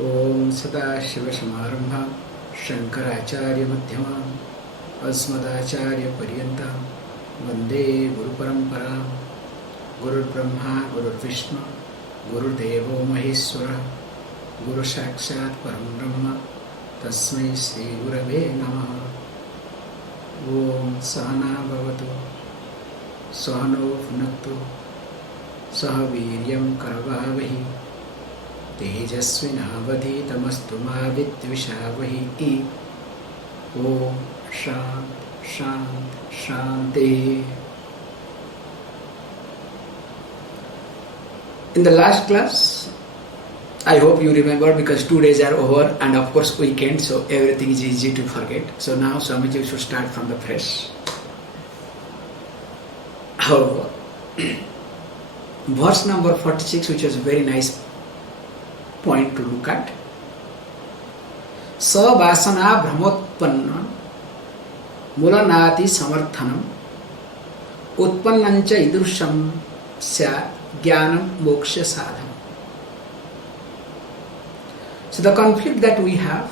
ओम सदाशिवसमारंभां शंकराचार्यमध्यमाम् अस्मदाचार्यपर्यन्तां वन्दे गुरुपरम्परां। गुरुर्ब्रह्मा गुरुर्विष्णु गुरुर्देवो महेश्वरः गुरुसाक्षात् परं ब्रह्म तस्मै श्रीगुरवे नमः। ओम सहना भवतु सहनौ भुनक्तु सह वीर्यं करवावहै तेजस्विनावधीतमस्तु मा विद्विषावहै। ओम शांति शांति शांति। In the last class, I hope you remember, because 2 days are over and of course weekend, so everything is easy to forget. So now Swamiji should start from the fresh. However, verse number 46, which is a very nice point to look at. Savasana brahmotpanna mulanati samarthanam utpannancha idrusham sya jnanam moksha sadhanam. So the conflict that we have,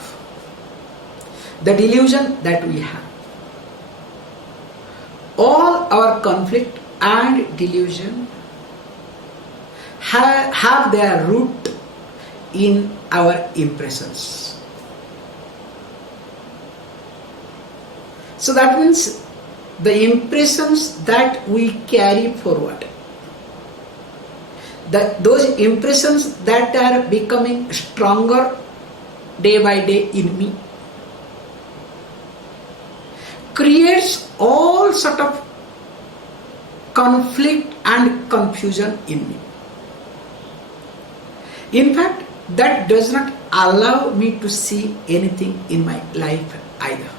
the delusion that we have, all our conflict and delusion have their root in our impressions. So that means the impressions that we carry forward, those impressions that are becoming stronger day by day in me, creates all sort of conflict and confusion in me. In fact, that does not allow me to see anything in my life either.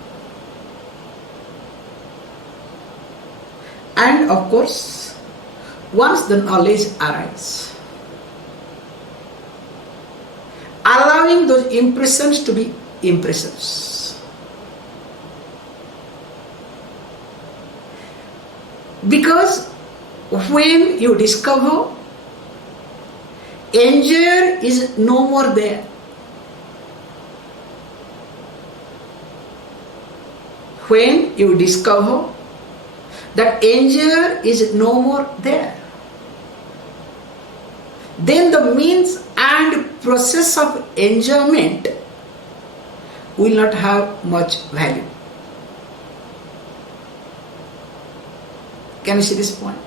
And of course, once the knowledge arises, allowing those impressions to be impressions, because when you discover enjoyer is no more there, when you discover that enjoyer is no more there, then the means and process of enjoyment will not have much value. Can you see this point?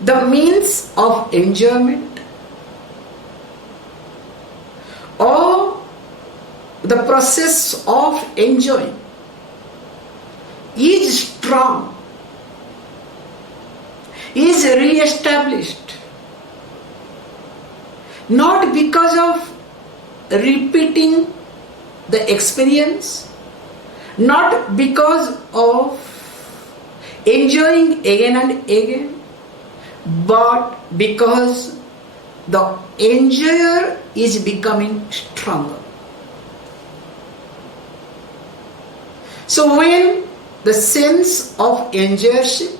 The means of enjoyment or the process of enjoying is strong, is re-established, not because of repeating the experience, not because of enjoying again and again, but because the enjoyer is becoming stronger. So when the sense of enjoyership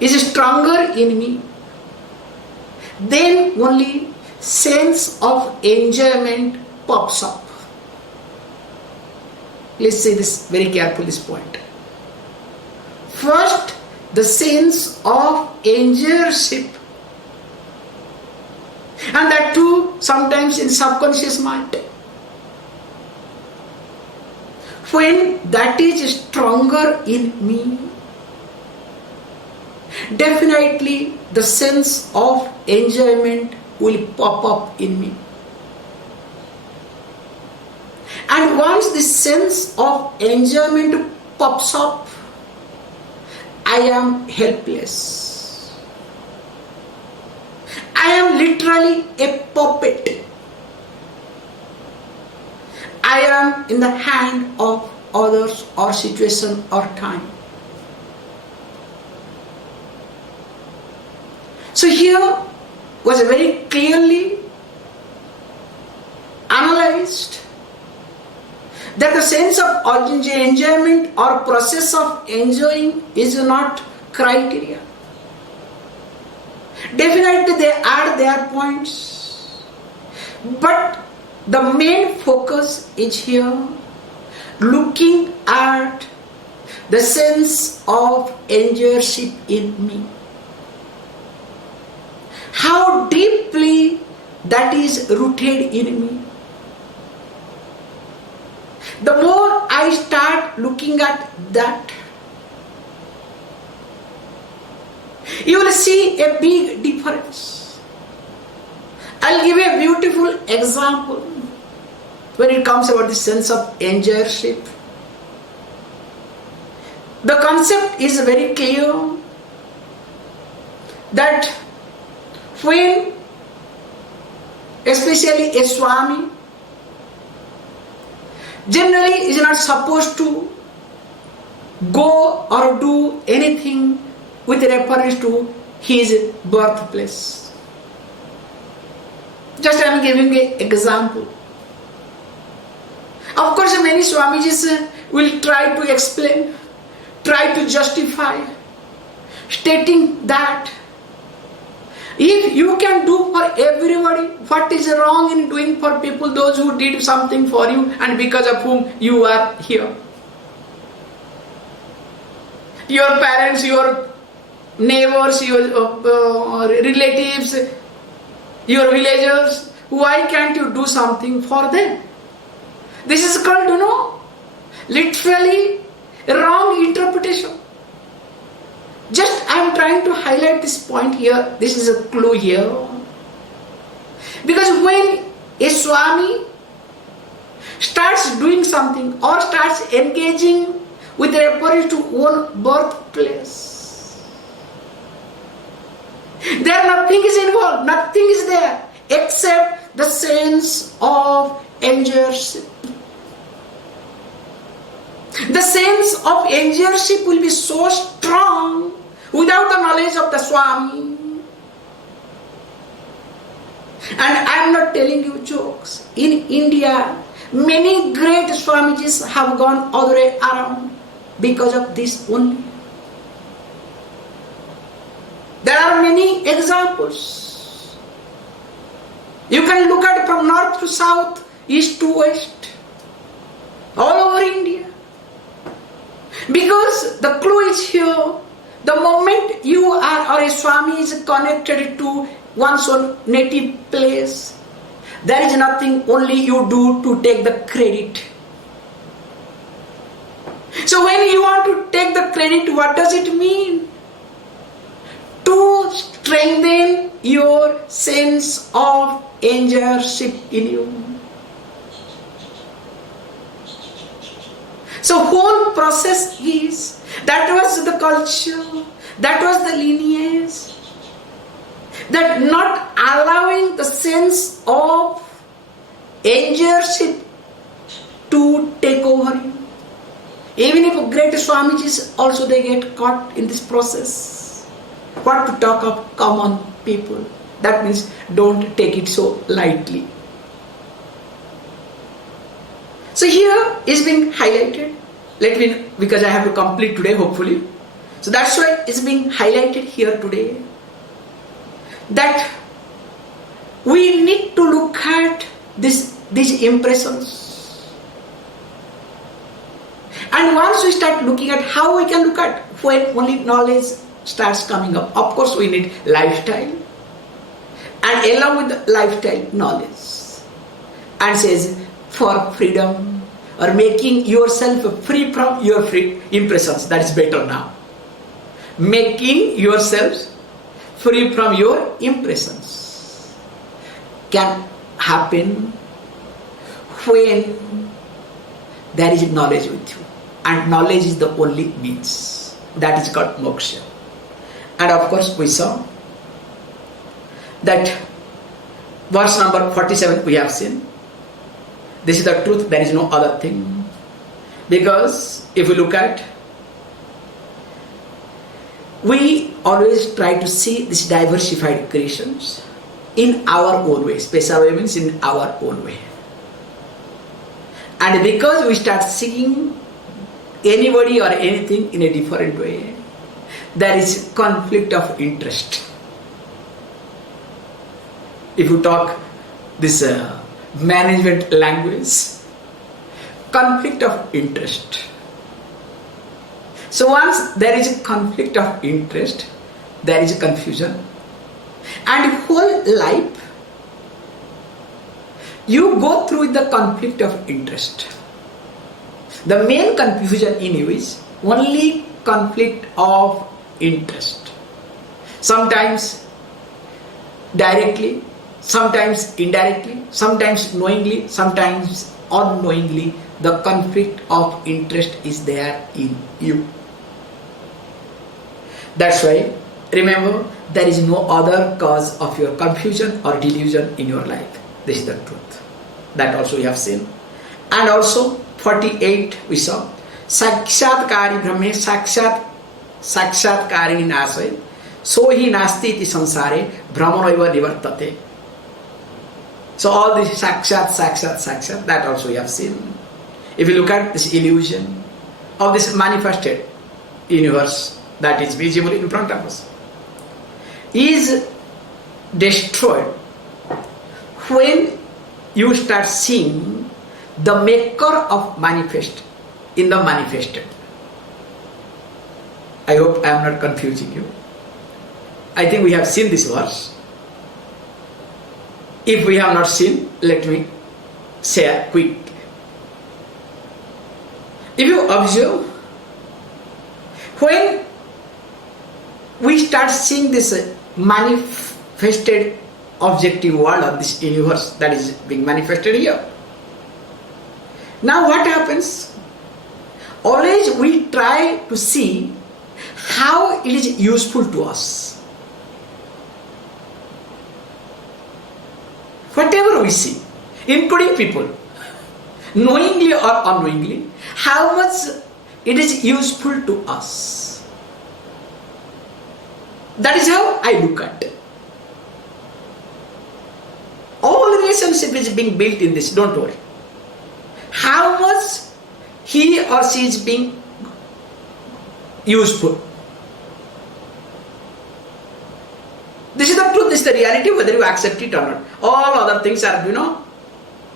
is stronger in me, then only sense of enjoyment pops up. Let's say this very carefully, this point. First, the sense of enjoyership, and that too sometimes in subconscious mind. When that is stronger in me, definitely the sense of enjoyment will pop up in me. And once this sense of enjoyment pops up, I am helpless. I am literally a puppet. I am in the hand of others or situation or time. So here was very clearly analyzed that the sense of enjoyment or process of enjoying is not criteria. Definitely they add their points. But the main focus is here, looking at the sense of enjoyership in me. How deeply that is rooted in me. The more I start looking at that, you will see a big difference. I'll give a beautiful example when it comes about the sense of enjoyership. The concept is very clear that when especially a Swami generally is not supposed to go or do anything with reference to his birthplace. Just I am giving an example. Of course, many Swamijis will try to explain, try to justify, stating that if you can do for everybody, what is wrong in doing for people, those who did something for you and because of whom you are here? Your parents, your neighbors, your relatives, your villagers, why can't you do something for them? This is called, literally a wrong interpretation. Just I am trying to highlight this point here. This is a clue here. Because when a Swami starts doing something or starts engaging with reference to own birthplace, there nothing is involved, nothing is there except the sense of enjoyership. The sense of enjoyership will be so strong without the knowledge of the Swami. And I am not telling you jokes. In India, many great Swamijis have gone all the way around because of this only. There are many examples. You can look at from north to south, east to west, all over India. Because the clue is here, the moment you are or a Swami is connected to one's own native place, there is nothing only you do to take the credit. So when you want to take the credit, what does it mean? To strengthen your sense of enjoyership in you. So whole process is, that was the culture, that was the lineage, that not allowing the sense of enjoyership to take over you. Even if great Swamijis also they get caught in this process. What to talk of common people? That means don't take it so lightly. So here is being highlighted. Because I have to complete today hopefully. So that's why it's being highlighted here today. That we need to look at these impressions. And once we start looking at how we can look at when only knowledge starts coming up. Of course we need lifestyle. And along with the lifestyle knowledge. And says for freedom. Or making yourself free from your free impressions. That is better now. Making yourself free from your impressions can happen when there is knowledge with you. And knowledge is the only means. That is called moksha. And of course we saw that verse number 47 we have seen. This is the truth, there is no other thing. Because if we look at, we always try to see these diversified creations in our own way. Special way means in our own way. And because we start seeing anybody or anything in a different way, there is conflict of interest. if you talk this management language, conflict of interest. So once there is a conflict of interest, there is a confusion, and whole life you go through the conflict of interest. The main confusion in you is only conflict of interest. Sometimes directly, sometimes indirectly, sometimes knowingly, sometimes unknowingly, the conflict of interest is there in you. That's why, remember, there is no other cause of your confusion or delusion in your life. This is the truth. That also we have seen. And also, 48 we saw, Sakshatkari Brahme Sakshatkari Nasai Sohi Nasti iti Sansare Brahmanaiva Nivartate. So all this Sakshat, that also we have seen. If you look at this illusion of this manifested universe that is visible in front of us, is destroyed when you start seeing the maker of manifest in the manifested. I hope I am not confusing you. I think we have seen this verse. If we have not seen, let me share quick. If you observe, when we start seeing this manifested objective world of this universe that is being manifested here, now what happens? Always we try to see how it is useful to us. Whatever we see, including people, knowingly or unknowingly, how much it is useful to us. That is how I look at it. All relationship is being built in this, don't worry. How much he or she is being useful. This is the truth, this is the reality, whether you accept it or not. All other things are,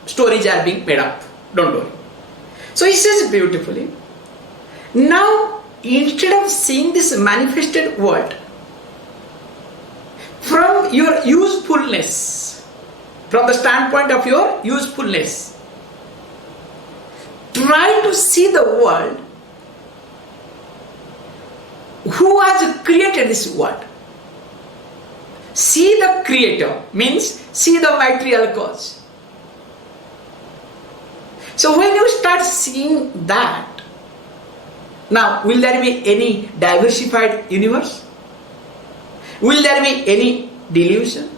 stories are being made up. Don't worry. So he says beautifully, now instead of seeing this manifested world from your usefulness, from the standpoint of your usefulness, try to see the world who has created this world. See the creator, means see the material cause. So when you start seeing that, now will there be any diversified universe? Will there be any delusion?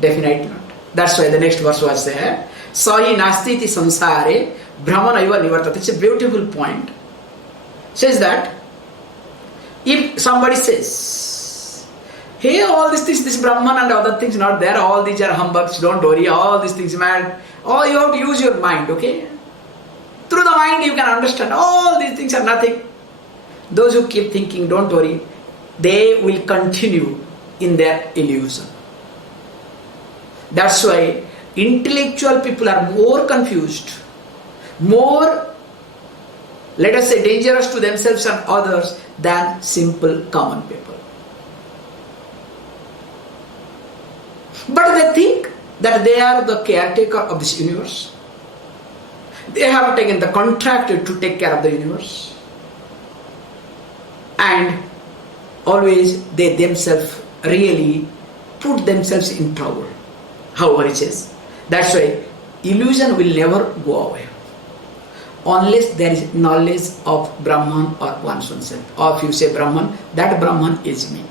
Definitely not. That's why the next verse was there. Sahi nasti iti samsare brahmanaiva nivartate. It's a beautiful point. Says that if somebody says, hey, all these things, this Brahman and other things not there, all these are humbugs, don't worry, all these things mad. Oh, you have to use your mind, okay? Through the mind you can understand all these things are nothing. Those who keep thinking, don't worry, they will continue in their illusion. That's why intellectual people are more confused, more, let us say, dangerous to themselves and others than simple common people. But they think that they are the caretaker of this universe. They have taken the contract to take care of the universe. And always they themselves really put themselves in trouble. However it is. That's why illusion will never go away unless there is knowledge of Brahman or one's own self. Or if you say Brahman, that Brahman is me.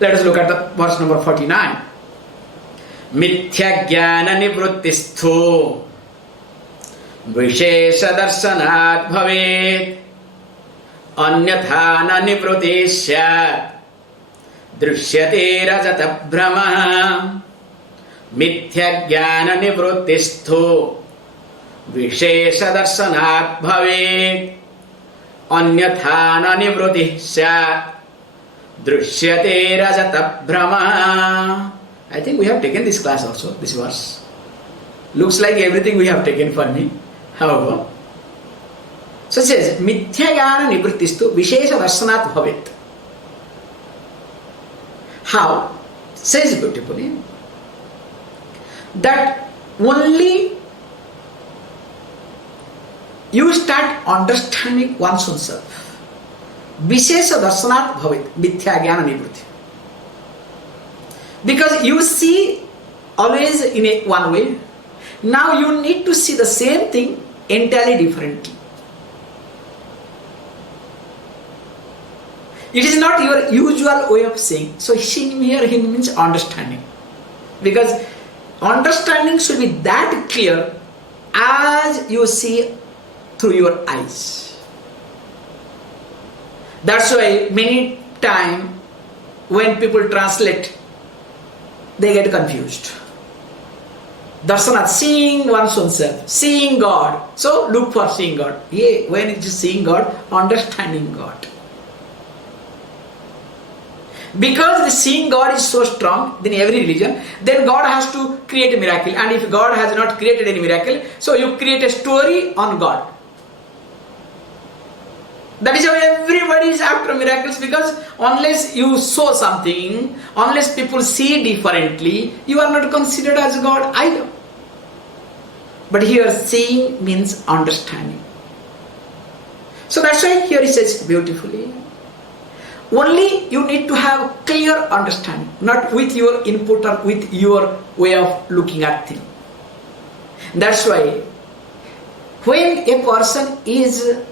Let us look at the verse number 49. Mithya jnana nivruttistho vishesha darshanat bhavet anyatha na nivruti syat drishyate rajata brahma. Mithya jnana nivruttistho vishesha darshanat bhavet anyatha na nivruti syat Drishyate rajata brahma. I think we have taken this class also, this verse. Looks like everything we have taken for me. However, so it says, Mithyagana nivrittistu vishesha darshanat bhavet. How? Says beautifully that only you start understanding one's own self. Vishesha darshanat bhavet, mithyagana nivritti. Because you see always in one way. Now you need to see the same thing entirely differently. It is not your usual way of saying. So seeing here means understanding. Because understanding should be that clear as you see through your eyes. That's why many times when people translate, they get confused. Darsana, seeing one's own self, seeing God. So look for seeing God. Yeah, when it is seeing God, understanding God. Because the seeing God is so strong in every religion, then God has to create a miracle. And if God has not created any miracle, so you create a story on God. That is how everybody is after miracles, because unless you show something, unless people see differently, you are not considered as God either. But here seeing means understanding. So that's why here it says beautifully, only you need to have clear understanding, not with your input or with your way of looking at things. That's why when a person is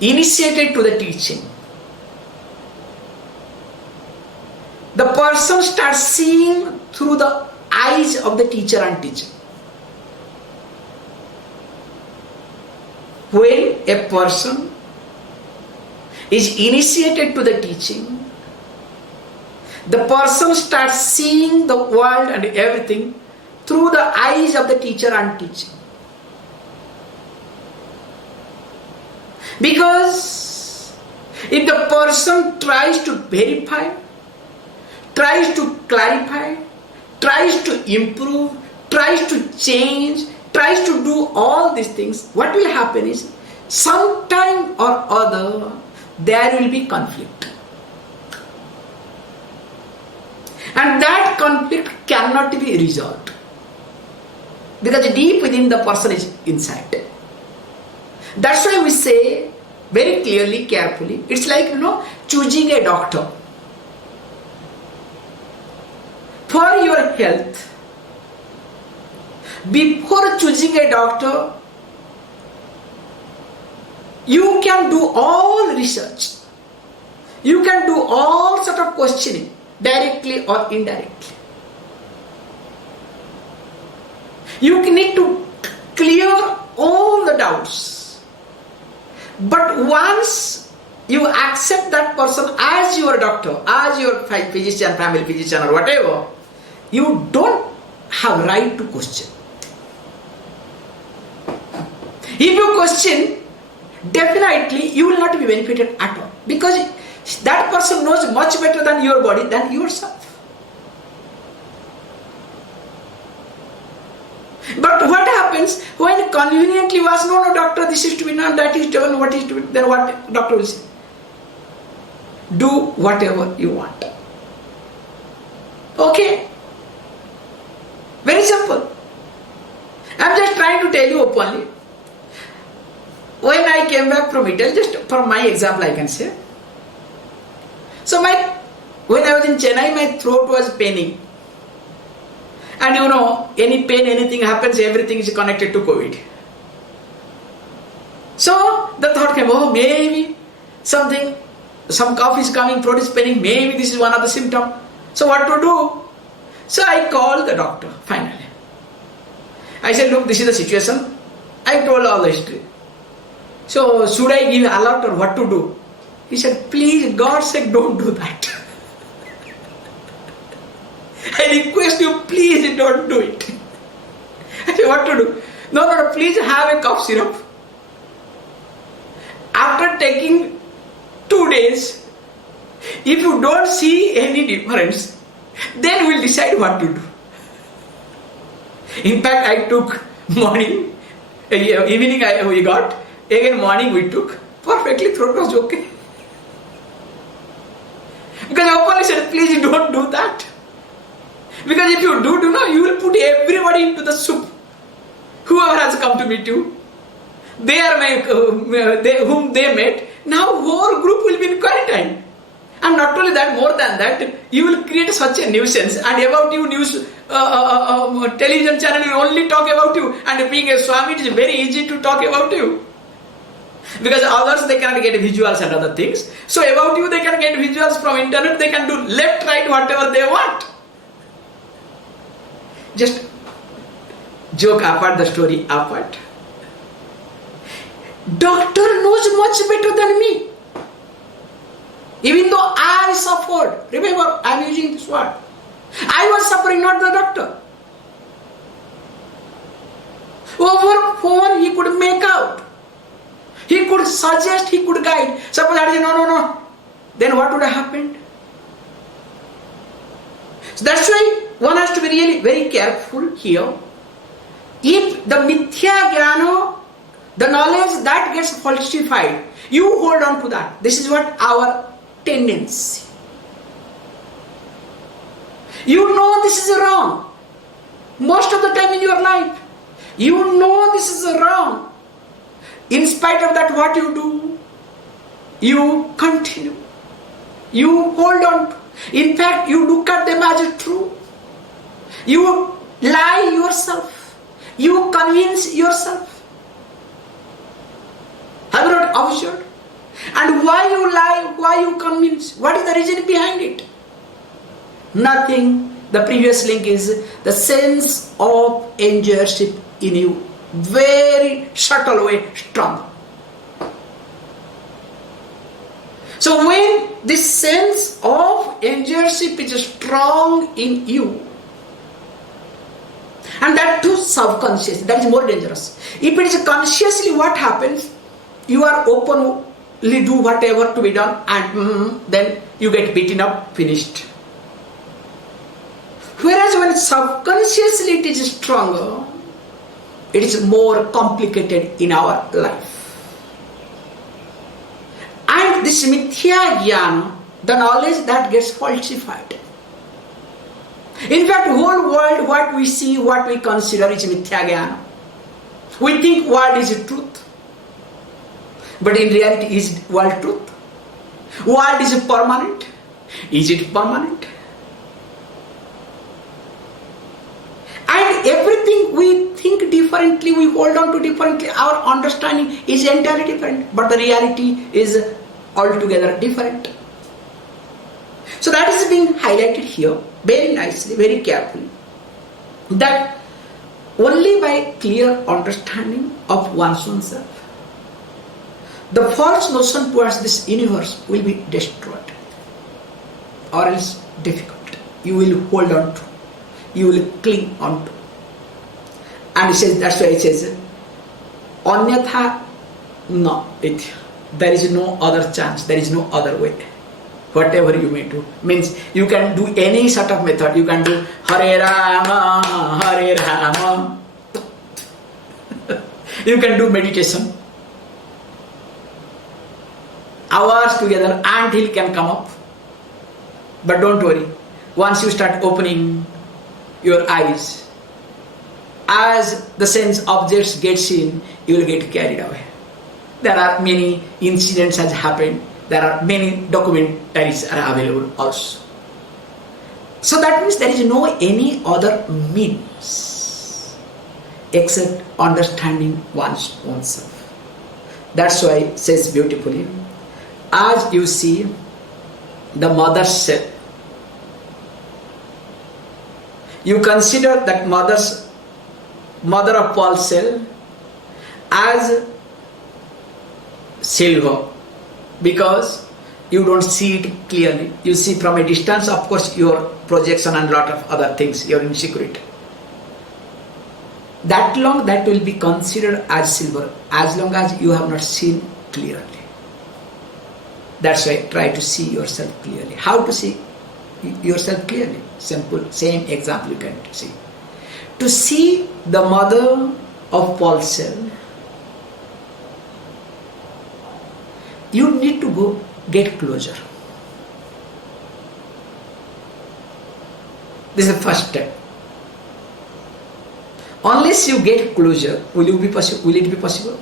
initiated to the teaching, the person starts seeing through the eyes of the teacher and teacher. When a person is initiated to the teaching, the person starts seeing the world and everything through the eyes of the teacher and teaching. Because if the person tries to verify, tries to clarify, tries to improve, tries to change, tries to do all these things, what will happen is, sometime or other, there will be conflict. And that conflict cannot be resolved. Because deep within the person is inside. That's why we say very clearly, carefully, it's like, choosing a doctor. For your health, before choosing a doctor, you can do all research. You can do all sort of questioning, directly or indirectly. You need to clear all the doubts. But once you accept that person as your doctor, as your physician, family physician or whatever, you don't have right to question. If you question, definitely you will not be benefited at all, because that person knows much better than your body than yourself. But what happens when conveniently was, no doctor, this is to be done, that is done, what is to be, then what doctor will say? Do whatever you want. Okay? Very simple. I am just trying to tell you openly. When I came back from Italy, just for my example I can say. So when I was in Chennai, my throat was paining. And any pain, anything happens, everything is connected to COVID. So the thought came, maybe some cough is coming, throat is paining, maybe this is one of the symptoms. So what to do? So I called the doctor, finally. I said, look, this is the situation. I told all the history. So should I give alert or what to do? He said, please, God's sake, don't do that. I request you, please don't do it. I said, what to do? No, please have a cough syrup. After taking 2 days, if you don't see any difference, then we'll decide what to do. In fact, I took morning, evening we got, again morning we took, perfectly throat was okay. Because Gopal said, please don't do that. Because if you do, you will put everybody into the soup. Whoever has come to meet you, whom they met, now whole group will be in quarantine. And not only that, more than that, you will create such a nuisance, and about you news television channel will only talk about you, and being a Swami it is very easy to talk about you. Because others they cannot get visuals and other things. So about you they can get visuals from internet, they can do left, right, whatever they want. Just joke apart, the story apart. Doctor knows much better than me. Even though I suffered, remember I am using this word. I was suffering, not the doctor. Over phone he could make out. He could suggest, he could guide. Suppose I say no. Then what would have happened? So that's why one has to be really very careful here. If the mithya jnana, the knowledge that gets falsified, you hold on to that. This is what our tendency. You know this is wrong. Most of the time in your life, you know this is wrong. In spite of that, what you do? You continue. You hold on to. In fact, you look at them as true. You lie yourself. You convince yourself. Have you not observed? And why you lie, why you convince? What is the reason behind it? Nothing. The previous link is the sense of enjoyership in you. Very subtle way, strong. So when this sense of enjoyership is strong in you, and that too subconscious, that is more dangerous. If it is consciously, what happens? You are openly do whatever to be done, and then you get beaten up, finished. Whereas when subconsciously it is stronger, it is more complicated in our life. And this mithya jnana, the knowledge that gets falsified. In fact, whole world, what we see, what we consider is mithya jnana. We think world is truth. But in reality, is world truth? World is permanent. Is it permanent? And everything we think differently, we hold on to differently, our understanding is entirely different, but the reality is altogether different. So that is being highlighted here very nicely, very carefully, that only by clear understanding of one's own self, the false notion towards this universe will be destroyed, or else difficult. You will hold on to, you will cling on to. And it says, that's why it says, Anyatha no it. There is no other chance, there is no other way. Whatever you may do. Means you can do any sort of method. You can do Hare Rama, Hare Rama. You can do meditation. Hours together until it can come up. But don't worry. Once you start opening your eyes, as the sense objects get seen, you will get carried away. There are many incidents has happened. There are many documentaries are available also. So that means there is no any other means except understanding one's own self. That's why it says beautifully, as you see the mother's cell, you consider that mother of pearl cell as silver, because you don't see it clearly. You see from a distance, of course, your projection and lot of other things, your insecurity. That long that will be considered as silver, as long as you have not seen clearly. That's why try to see yourself clearly. How to see yourself clearly? Simple, same example you can see. To see the mother of Paul's cell, you need to go get closure. This is the first step. Unless you get closure, will it be possible?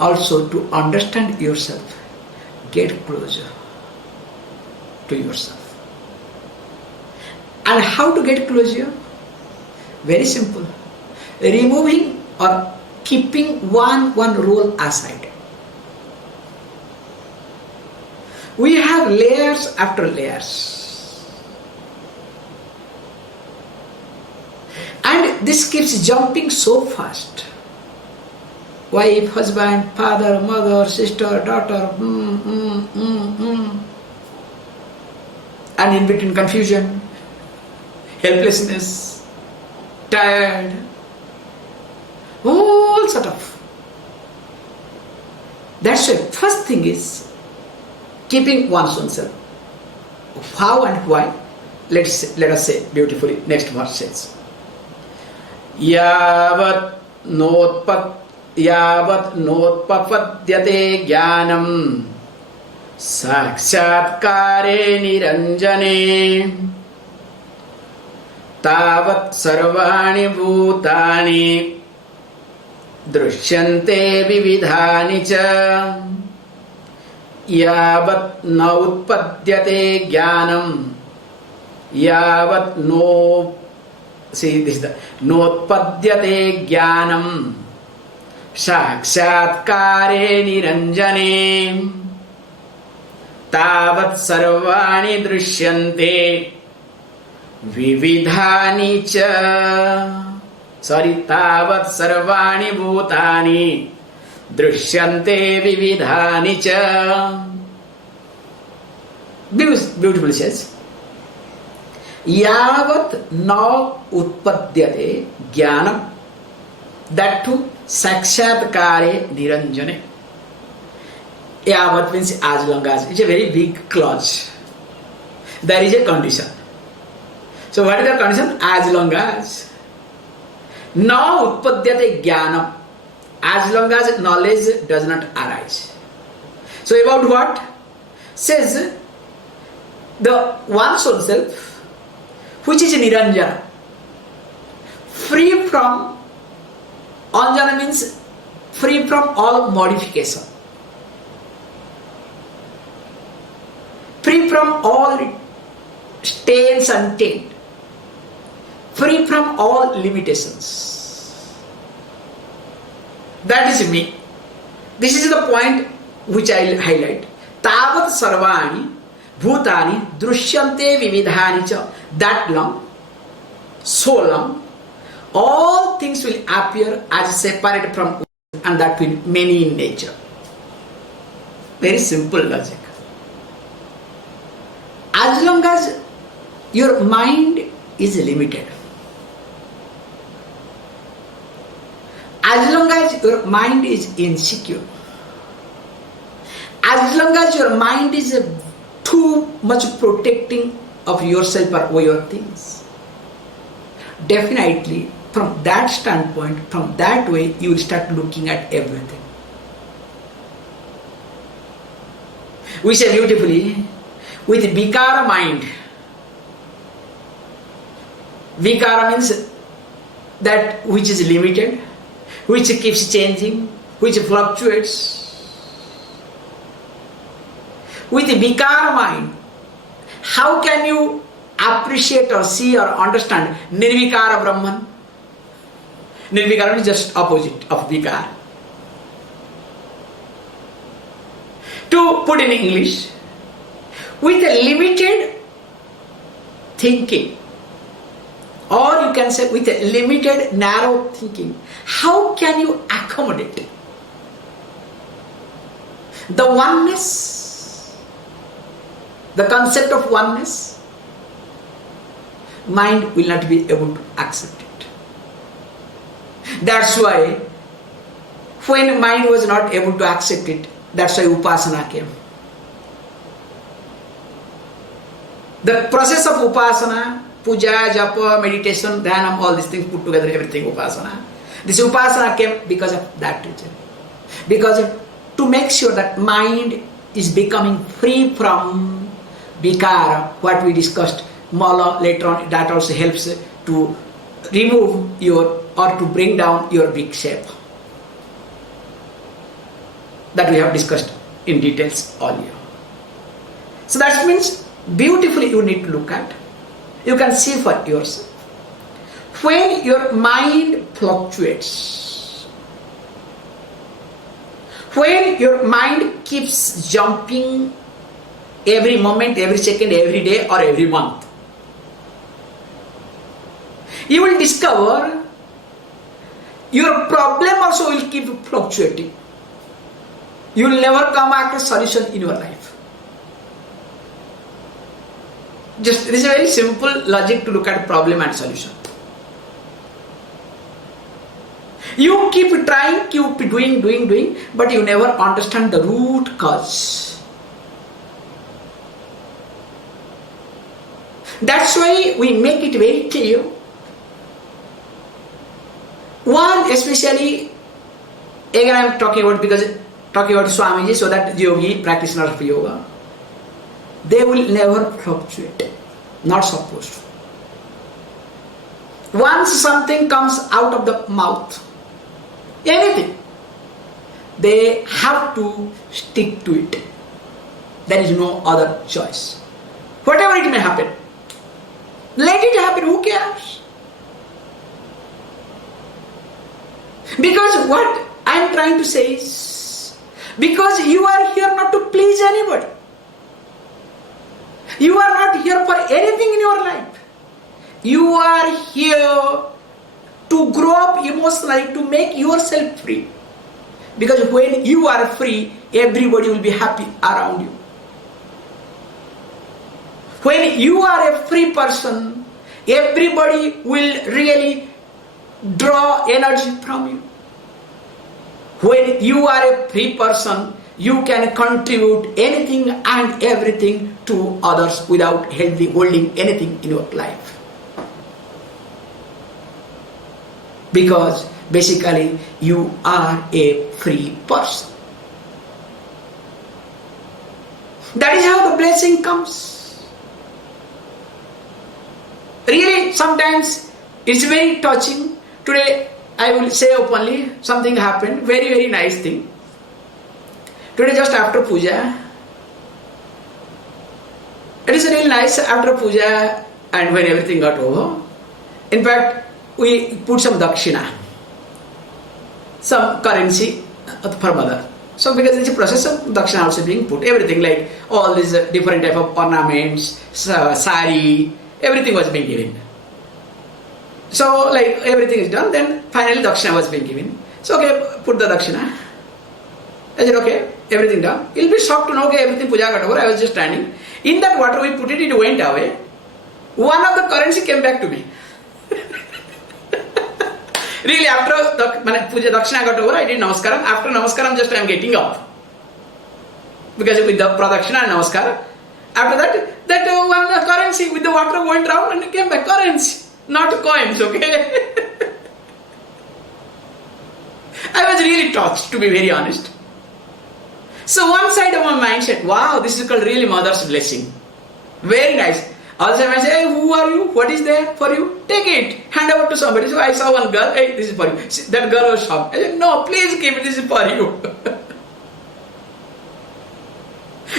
Also, to understand yourself, get closure to yourself. And how to get closure? Very simple. Removing or keeping one role aside. We have layers after layers. And this keeps jumping so fast. Wife, husband, father, mother, sister, daughter, and in between confusion, helplessness, tired, all sort of. That's why first thing is keeping one's own self. How and why? Let us say beautifully. Next verse says, Yavat notpapadyate jnanam sakshatkare niranjane tavat sarvani bhutani drishyante vividhani cha yavat nautpadyate jnanam yavat no. See, this is the notpadyate jnanam sakshatkare niranjane tavat sarvani drishyante vividhani cha. Tavat sarvani bhutani drishyante vividhani cha. Beautifully says, Yavat na utpadyate jnanam, that too sakshatkare niranjane. Yavat means as long as. It's a very big clause. There is a condition. So what is the condition? As long as. Na utpadyate jnanam, as long as knowledge does not arise. So about what? Says the one's own self, which is Niranjana, free from, Anjana means free from all modification, free from all stains and taint, free from all limitations. That is me. This is the point which I will highlight. Tavat sarvani bhutani drishyante vividhani cha. That long, so long, all things will appear as separate from, and that will many in nature. Very simple logic. As long as your mind is limited, as long as your mind is insecure, as long as your mind is too much protecting of yourself or your things, definitely from that standpoint, from that way, you will start looking at everything. We say beautifully, with vikara mind. Vikara means that which is limited, which keeps changing, which fluctuates. With vikara mind, how can you appreciate or see or understand Nirvikara Brahman? Nirvikara is just opposite of Vikara. To put in English, with a limited thinking, or you can say with a limited narrow thinking, how can you accommodate the oneness? The concept of oneness, mind will not be able to accept it. That's why when mind was not able to accept it, That's why upasana came. The process of upasana, puja, japa, meditation, dhanam, all these things put together, everything upasana. This upasana came because of that reason. Because to make sure that mind is becoming free from vikara, what we discussed, mala later on, that also helps to remove your, or to bring down your vikshepa. That we have discussed in details earlier. So that means beautifully you need to look at. You can see for yourself. When your mind fluctuates, when your mind keeps jumping every moment, every second, every day or every month, you will discover your problem also will keep fluctuating. You will never come across solution in your life. Just this is a very simple logic to look at problem and solution. You keep trying, keep doing, but you never understand the root cause. That's why we make it very clear. One, especially, again I am talking about Swamiji, so that yogi, practitioners of yoga, they will never fluctuate. Not supposed to. Once something comes out of the mouth, anything, they have to stick to it. There is no other choice. Whatever it may happen, let it happen, who cares? Because what I am trying to say is, because you are here not to please anybody. You are not here for anything in your life. You are here to grow up emotionally, to make yourself free. Because when you are free, everybody will be happy around you. When you are a free person, everybody will really draw energy from you. When you are a free person, you can contribute anything and everything to others without holding anything in your life. Because basically you are a free person. That is how the blessing comes. Really, sometimes it's very touching. Today, I will say openly, something happened, very, very nice thing. Today, just after puja, it is really nice after puja and when everything got over. In fact, we put some dakshina, some currency for mother. So because it's a process of dakshina also being put, everything like all these different type of ornaments, sari, everything was being given. So like everything is done, then finally dakshina was being given. So okay, put the dakshina. I said okay, everything done. You'll be shocked to know okay, everything puja got over. I was just standing. In that water we put it, it went away. One of the currency came back to me. Really, after the puja dakshina got over, I did namaskaram. After namaskaram, just I am getting up. Because with the pradakshina and namaskar, after that one currency with the water went round and it came back currency. Not coins, okay? I was really touched, to be very honest. So one side of my mind said, wow, this is called really mother's blessing. Very nice. Also I say, hey, who are you? What is there for you? Take it. Hand over to somebody. So I saw one girl, hey, this is for you. That girl was shocked. I said, no, please keep it, this is for you.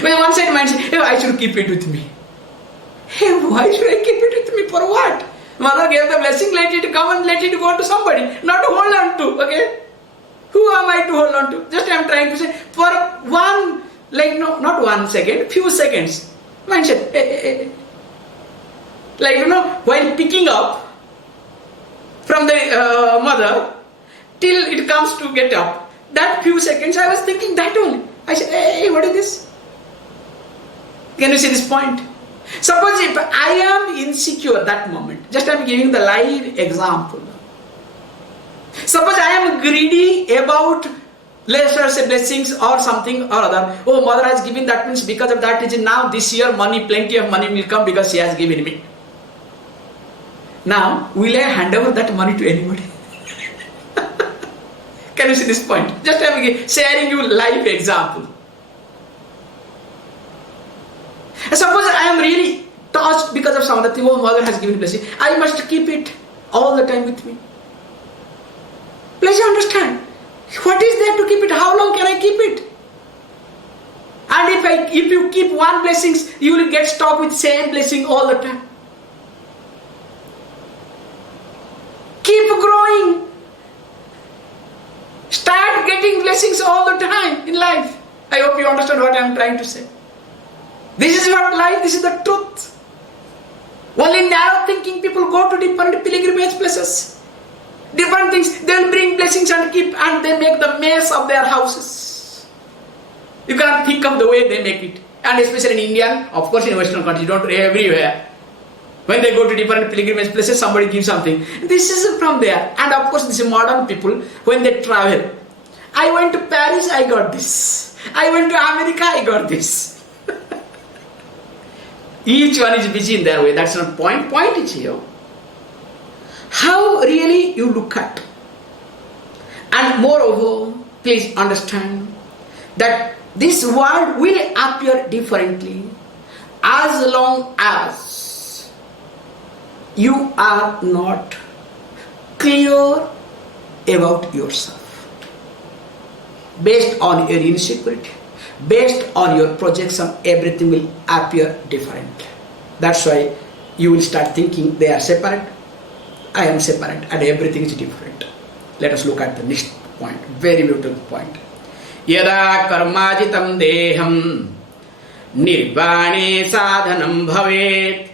But one side mind said, hey, I should keep it with me. Hey, why should I keep it with me? For what? Mother gave the blessing, let it come and let it go to somebody, not to hold on to, okay? Who am I to hold on to? Just I am trying to say, for one, like no, not 1 second, few seconds, mind said, hey. Like while picking up from the mother, till it comes to get up, that few seconds I was thinking that only. I said, hey, what is this? Can you see this point? Suppose if I am insecure that moment, just I am giving the live example. Suppose I am greedy about Let's say blessings or something or other. Oh, mother has given, that means because of that reason now this year money, plenty of money will come because she has given me. Now, will I hand over that money to anybody? Can you see this point? Just sharing you live example. Suppose I am really touched because of some other thing. Oh, mother has given blessing. I must keep it all the time with me. Please understand. What is there to keep it? How long can I keep it? And if you keep one blessings, you will get stuck with same blessing all the time. Keep growing. Start getting blessings all the time in life. I hope you understand what I am trying to say. This is what life, this is the truth. Only narrow thinking people go to different pilgrimage places. Different things, they will bring blessings and keep, and they make the mess of their houses. You cannot think of the way they make it. And especially in India, of course in Western countries, don't everywhere. When they go to different pilgrimage places, somebody gives something. This is from there. And of course, these modern people, when they travel, I went to Paris, I got this. I went to America, I got this. Each one is busy in their way. That's not point. Point is here. How really you look at. And moreover, please understand that this world will appear differently as long as you are not clear about yourself. Based on your insecurity, based on your projection, everything will appear different. That's why you will start thinking they are separate, I am separate, and everything is different. Let us look at the next point, very beautiful point. Yada karmajitam deham nirvane sadhanam bhavet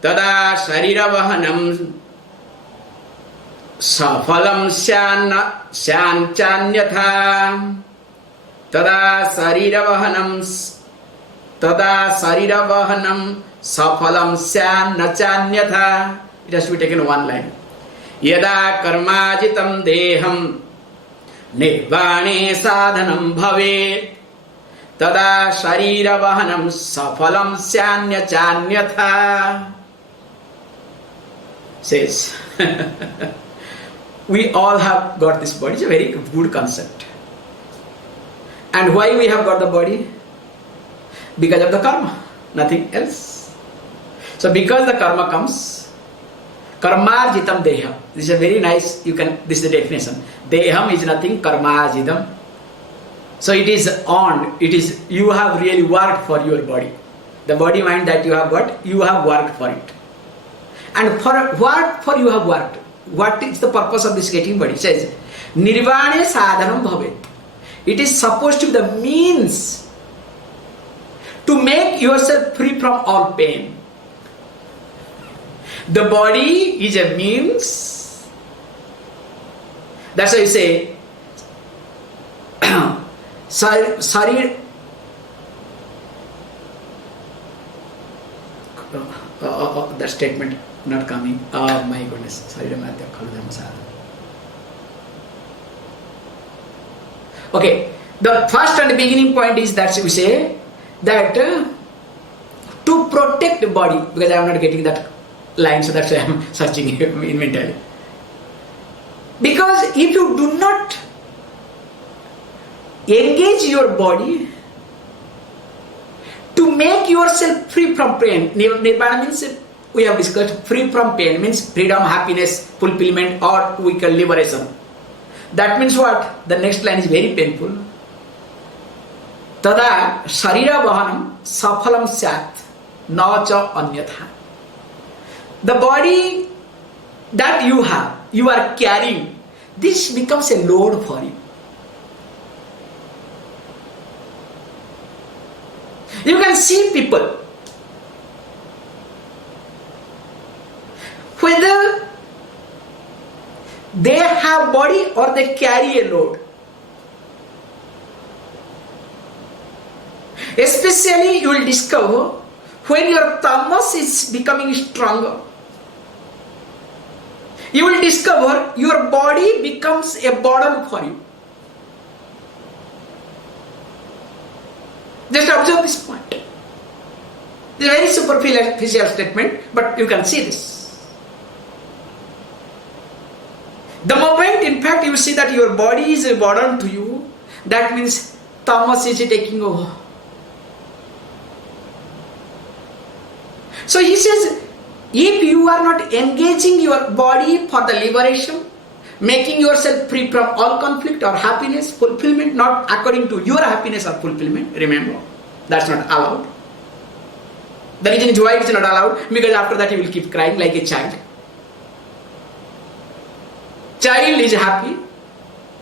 tada shariravahanam safalam syanchanyatha tada shariravahanam safalam syanachanyatha. It has to be taken one line. Yada karmajitam deham nirvane sadhanam bhavet tada shariravahanam safalam syanyachanyatha. Says we all have got this body. It's a very good concept. And why we have got the body? Because of the karma, nothing else. So because the karma comes, karmarjitam deham. This is a very nice, this is the definition. Deham is nothing, karmarjitam. So it is on, you have really worked for your body. The body mind that you have got, you have worked for it. And for what for you have worked? What is the purpose of this getting body? It says, nirvane sadhanam bhavet. It is supposed to be the means to make yourself free from all pain. The body is a means. That's why you say, Sarir. That statement not coming. Oh my goodness. Okay. The first and beginning point is that we say that to protect the body, because I am not getting that line, so that's why I am searching mentally. Because if you do not engage your body to make yourself free from pain, nirvana means, we have discussed, free from pain means freedom, happiness, fulfillment, or we call liberation. That means what? The next line is very painful. Tada sharira vahanam safalam syat nacha anyatha. The body that you have, you are carrying, this becomes a load for you. You can see people, whether they have body or they carry a load. Especially you will discover when your tamas is becoming stronger. You will discover your body becomes a burden for you. Observe this point. It's a very superficial statement, but you can see this. The moment, in fact, you see that your body is a burden to you, that means tamas is taking over. So he says, if you are not engaging your body for the liberation, making yourself free from all conflict or happiness, fulfillment, not according to your happiness or fulfillment, remember, that's not allowed. The reason is why it's not allowed, because after that you will keep crying like a child. Child is happy.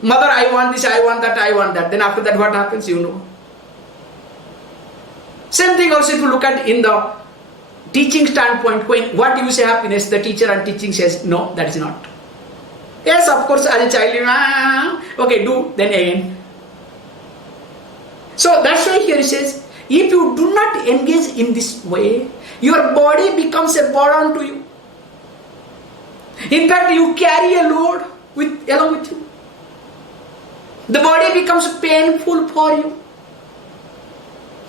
Mother, I want this, I want that, I want that. Then after that what happens, you know. Same thing also if you look at in the teaching standpoint, when what you say happiness, the teacher and teaching says, no, that is not. Yes, of course, as a child, okay, do, then again. So that's why here he says, if you do not engage in this way, your body becomes a burden to you. In fact, you carry a load along with you. The body becomes painful for you.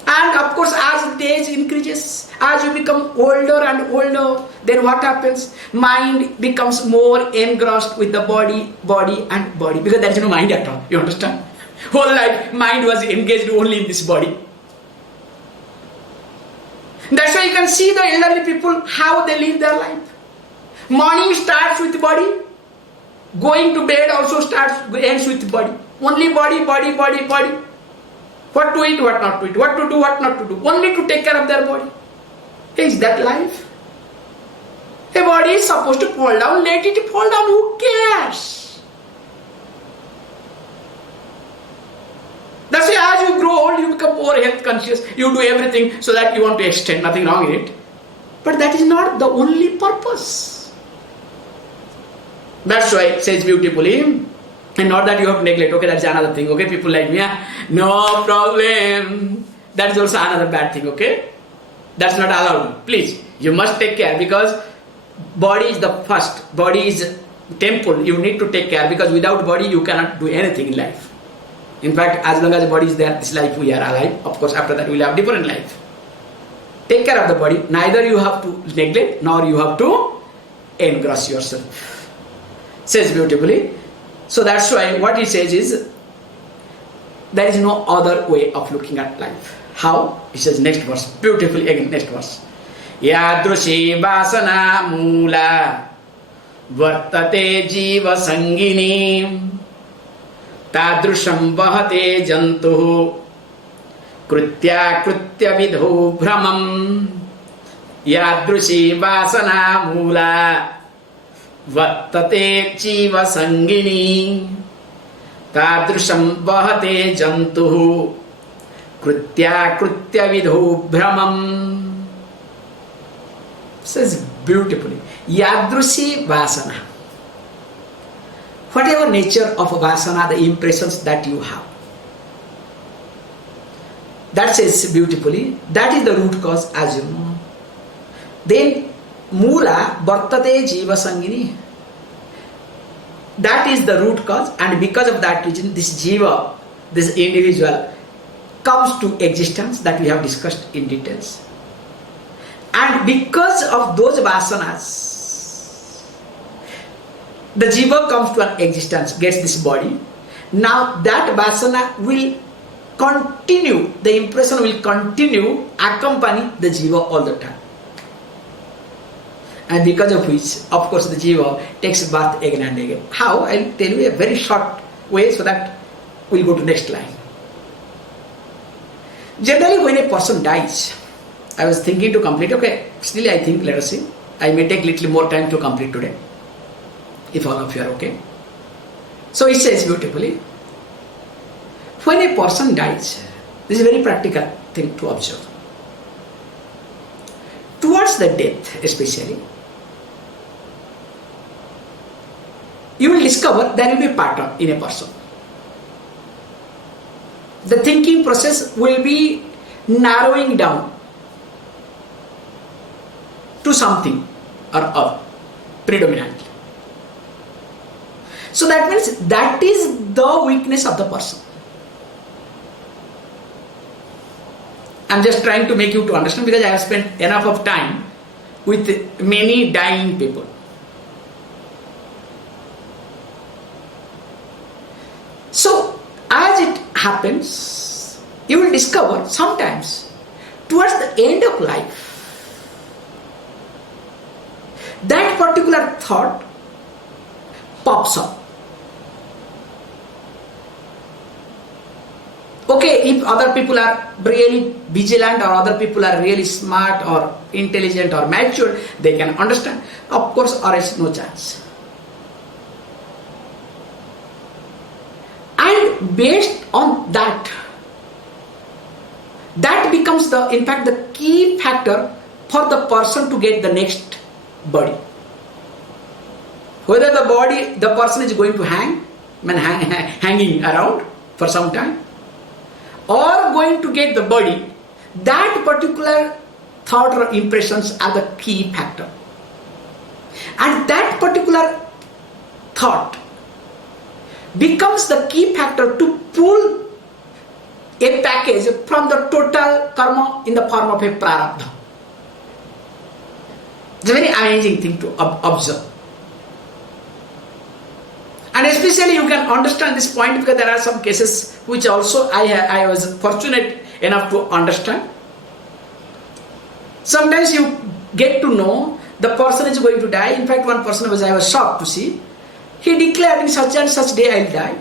And of course, as the age increases, as you become older and older, then what happens? Mind becomes more engrossed with the body. Because there is no mind at all. You understand? Whole life, mind was engaged only in this body. That's why you can see the elderly people, how they live their life. Morning starts with the body. Going to bed also ends with the body. Only body. What to eat, what not to eat. What to do, what not to do. Only to take care of their body. Is that life? A body is supposed to fall down. Let it fall down. Who cares? That's why as you grow old, you become more health conscious. You do everything so that you want to extend. Nothing wrong in it. But that is not the only purpose. That's why it says beautifully. And not that you have to neglect. Okay, that's another thing. Okay, people like me, no problem. That is also another bad thing. Okay, that's not allowed. Please, you must take care, because body is the first. Body is temple. You need to take care, because without body you cannot do anything in life. In fact, as long as the body is there, this life we are alive. Of course, after that we will have different life. Take care of the body. Neither you have to neglect, nor you have to engross yourself. Says beautifully. So that's why what he says is, there is no other way of looking at life. How? He says next verse, beautifully again, next verse. Yadrushi vasana mula vartate jiva sangini tadrusham vahate jantuhu krutya vidho bhramam. Yadrushi vasana mula vartate jiva sangini tadrusham vahate jantuhu krutya vidho bhramam. Says beautifully, yadrushi vasana. Whatever nature of vasana, the impressions that you have, that says beautifully, that is the root cause, as you know. Then Mula Vartate Jiva Sangini. That is the root cause, and because of that reason, this Jiva, this individual, comes to existence, that we have discussed in details. And because of those vasanas, the Jiva comes to an existence, gets this body. Now that vasana will continue, the impression will continue, accompany the Jiva all the time. And because of which, of course, the Jiva takes birth again and again. How? I'll tell you a very short way, so that we'll go to next line. Generally, when a person dies, I was thinking to complete, okay, still I think, let us see, I may take little more time to complete today, if all of you are okay. So it says beautifully, when a person dies, this is a very practical thing to observe. Towards the death especially, you will discover there will be a pattern in a person. The thinking process will be narrowing down to something or other, predominantly. So that means that is the weakness of the person. I'm just trying to make you to understand because I have spent enough of time with many dying people. So, as it happens, you will discover sometimes towards the end of life, that particular thought pops up. Okay, if other people are really vigilant or other people are really smart or intelligent or mature, they can understand. Of course, or else no chance. And based on that, that becomes in fact the key factor for the person to get the next body. Whether the person is going to hanging around for some time, or going to get the body, that particular thought or impressions are the key factor. And that particular thought becomes the key factor to pull a package from the total karma in the form of a prarabdha. It's a very amazing thing to observe. And especially you can understand this point because there are some cases which also I was fortunate enough to understand. Sometimes you get to know the person is going to die. In fact, one person I was shocked to see. He declared in such and such day I will die.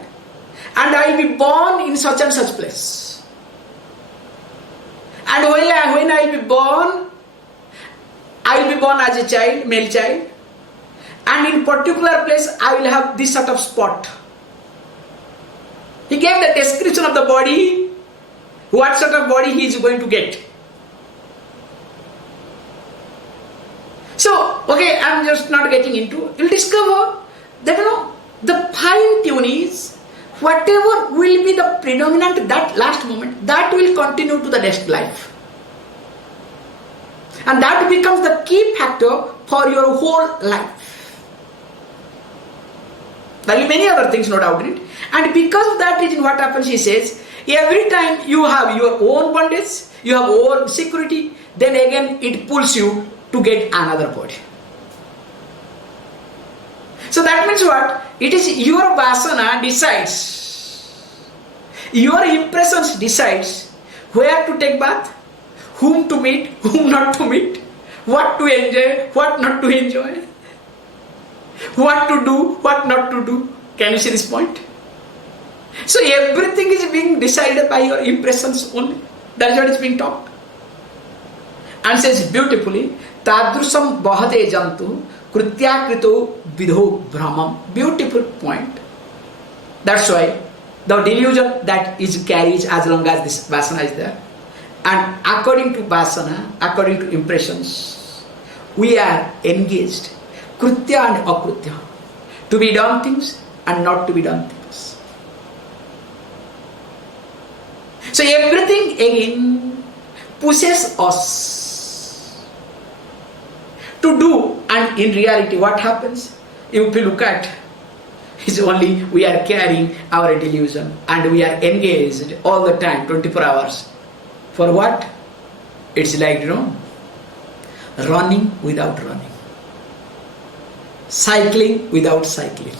And I will be born in such and such place. And when I will be born as a child, male child. And in particular place, I will have this sort of spot. He gave the description of the body, what sort of body he is going to get. So, okay, I am just not getting into. You will discover that the fine tune is whatever will be the predominant that last moment, that will continue to the next life. And that becomes the key factor for your whole life. There will be many other things, no doubt in it. And because of that reason, what happens, he says, every time you have your own bondage, you have own security, then again it pulls you to get another body. So that means what? It is your vasana decides, your impressions decides where to take bath, whom to meet, whom not to meet, what to enjoy, what not to enjoy. What to do, what not to do. Can you see this point? So everything is being decided by your impressions only. That is what is being taught. And says beautifully, Tadrusam bahate jantu krutyakrito vidho brahmam. Beautiful point. That's why the delusion that is carries as long as this vasana is there. And according to vasana, according to impressions, we are engaged. Krutya and akrutya. To be done things and not to be done things. So everything again pushes us to do, and in reality what happens? If you look at, is only we are carrying our delusion and we are engaged all the time, 24 hours. For what? It's like, running without running. Cycling without cycling.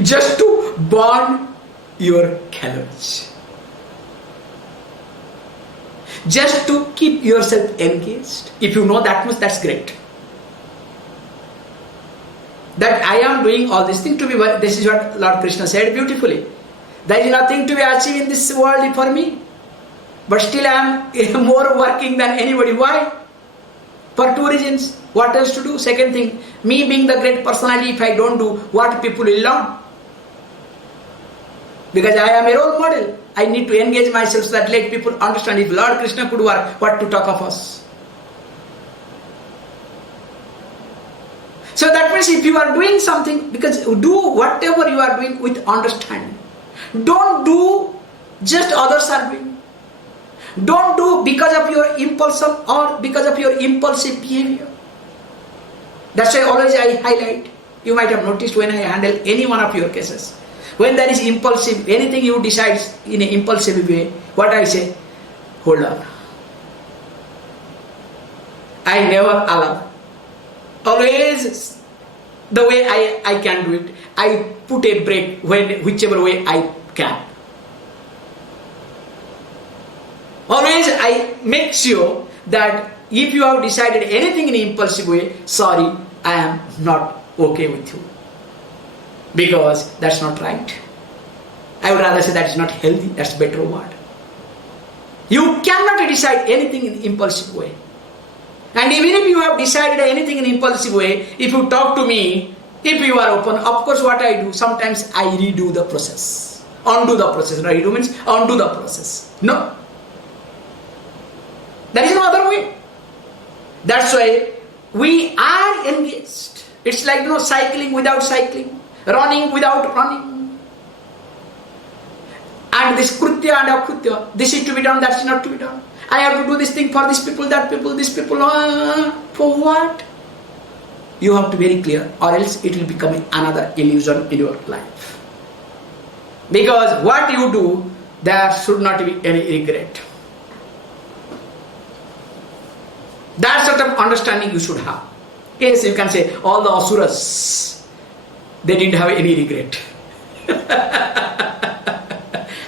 Just to burn your calories. Just to keep yourself engaged. If you know that much, that's great. That I am doing all these things to be, this is what Lord Krishna said beautifully. There is nothing to be achieved in this world for me. But still I am more working than anybody. Why? For two reasons. What else to do? Second thing, me being the great personality, if I don't do, what people will learn? Because I am a role model. I need to engage myself so that let people understand. If Lord Krishna could work, what to talk of us? So that means if you are doing something, because do whatever you are doing with understanding. Don't do just others are doing. Don't do because of your impulsion or because of your impulsive behavior. That's why always I highlight. You might have noticed when I handle any one of your cases. When there is impulsive, anything you decide in an impulsive way, what I say? Hold on. I never allow. Always the way I can do it, I put a break whichever way I can. Always I make sure that if you have decided anything in an impulsive way, sorry, I am not okay with you. Because that's not right. I would rather say that is not healthy, that's a better word. You cannot decide anything in impulsive way. And even if you have decided anything in impulsive way, if you talk to me, if you are open, of course what I do, sometimes I redo the process. Undo the process. Redo means undo the process. No. There is no other way. That's why we are engaged. It's like cycling without cycling, running without running. And this krutya and akrutya, this is to be done, that's not to be done. I have to do this thing for this people, that people, this people. For what? You have to be very clear, or else it will become another illusion in your life. Because what you do, there should not be any regret. That sort of understanding you should have. Yes, you can say all the asuras, they didn't have any regret.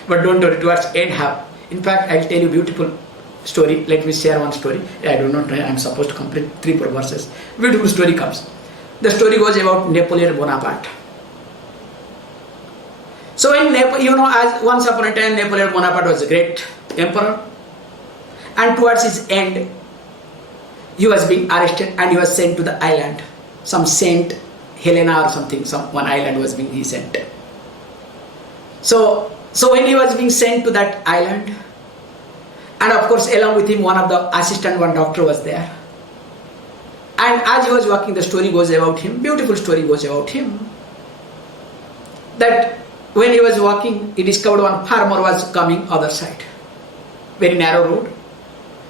But don't worry, towards end have. In fact, I'll tell you a beautiful story. Let me share one story. I do not know, I'm supposed to complete 3-4 verses. Beautiful story comes. The story goes about Napoleon Bonaparte. So in as once upon a time, Napoleon Bonaparte was a great emperor. And towards his end, he was being arrested and he was sent to the island. Some Saint Helena or something, one island was being sent. So when he was being sent to that island, and of course along with him one of the assistant, one doctor was there. And as he was walking, the story goes about him, beautiful story goes about him, that when he was walking, he discovered one farmer was coming other side. Very narrow road.